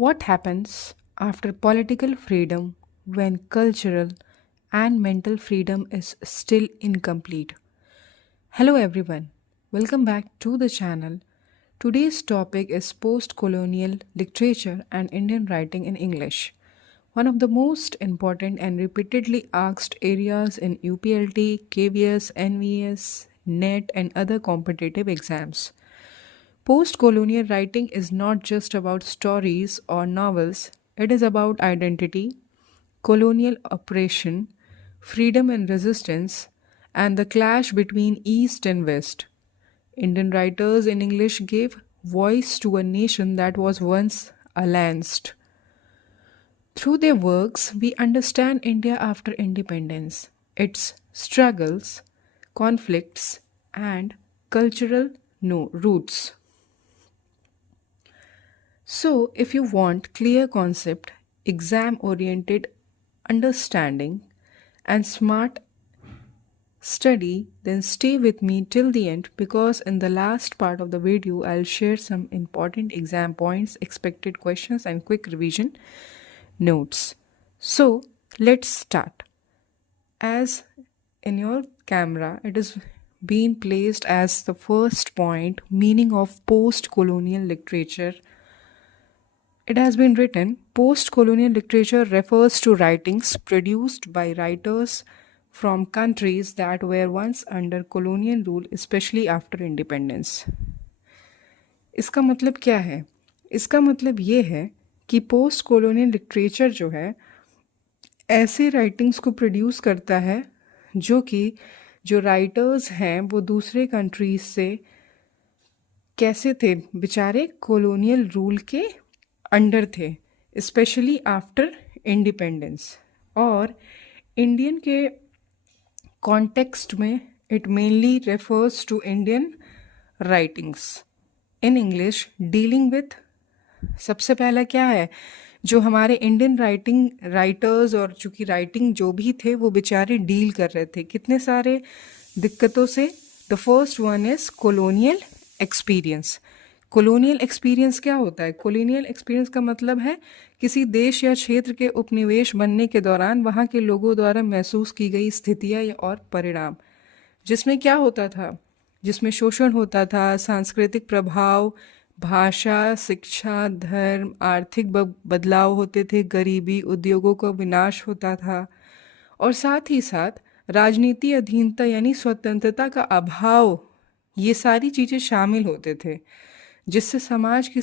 What happens after political freedom when cultural and mental freedom is still incomplete? Hello everyone, welcome back to the channel. Today's topic is post colonial literature and Indian writing in English, one of the most important and repeatedly asked areas in UPLT, KVS, NVS, NET, and other competitive exams. Post colonial writing is not just about stories or novels, it is about identity, colonial oppression, freedom and resistance, and the clash between East and West. Indian writers in English gave voice to a nation that was once aliensed. Through their works, we understand India after independence, its struggles, conflicts, and cultural roots. So, if you want clear concept, exam oriented understanding, and smart study, then stay with me till the end because in the last part of the video, I'll share some important exam points, expected questions, and quick revision notes. So, let's start. As in your camera, it is being placed as the first point meaning of post colonial literature. It has been written post colonial literature refers to writings produced by writers from countries that were once under colonial rule, especially after independence. इसका मतलब क्या है? इसका मतलब ये है कि post colonial literature जो है ऐसे राइटिंग्स को प्रोड्यूस करता है जो राइटर्स हैं वो दूसरे कंट्रीज से कैसे थे, बेचारे कॉलोनियल रूल के अंडर थे, स्पेशली आफ्टर इंडिपेंडेंस। और इंडियन के कॉन्टेक्स्ट में it mainly refers to Indian writings in English dealing with. सबसे पहला क्या है, जो हमारे इंडियन राइटर्स और चूँकि राइटिंग जो भी थे वो बेचारे डील कर रहे थे कितने सारे दिक्कतों से। The first one is colonial experience. Colonial experience क्या होता है? कॉलोनियल एक्सपीरियंस का मतलब है किसी देश या क्षेत्र के उपनिवेश बनने के दौरान वहाँ के लोगों द्वारा महसूस की गई स्थितियाँ और परिणाम, जिसमें क्या होता था, जिसमें शोषण होता था, सांस्कृतिक प्रभाव, भाषा, शिक्षा, धर्म, आर्थिक बदलाव होते थे, गरीबी, उद्योगों का विनाश होता था और साथ ही साथ राजनीति अधीनता यानी स्वतंत्रता का अभाव, ये सारी चीज़ें शामिल होते थे, जिससे समाज की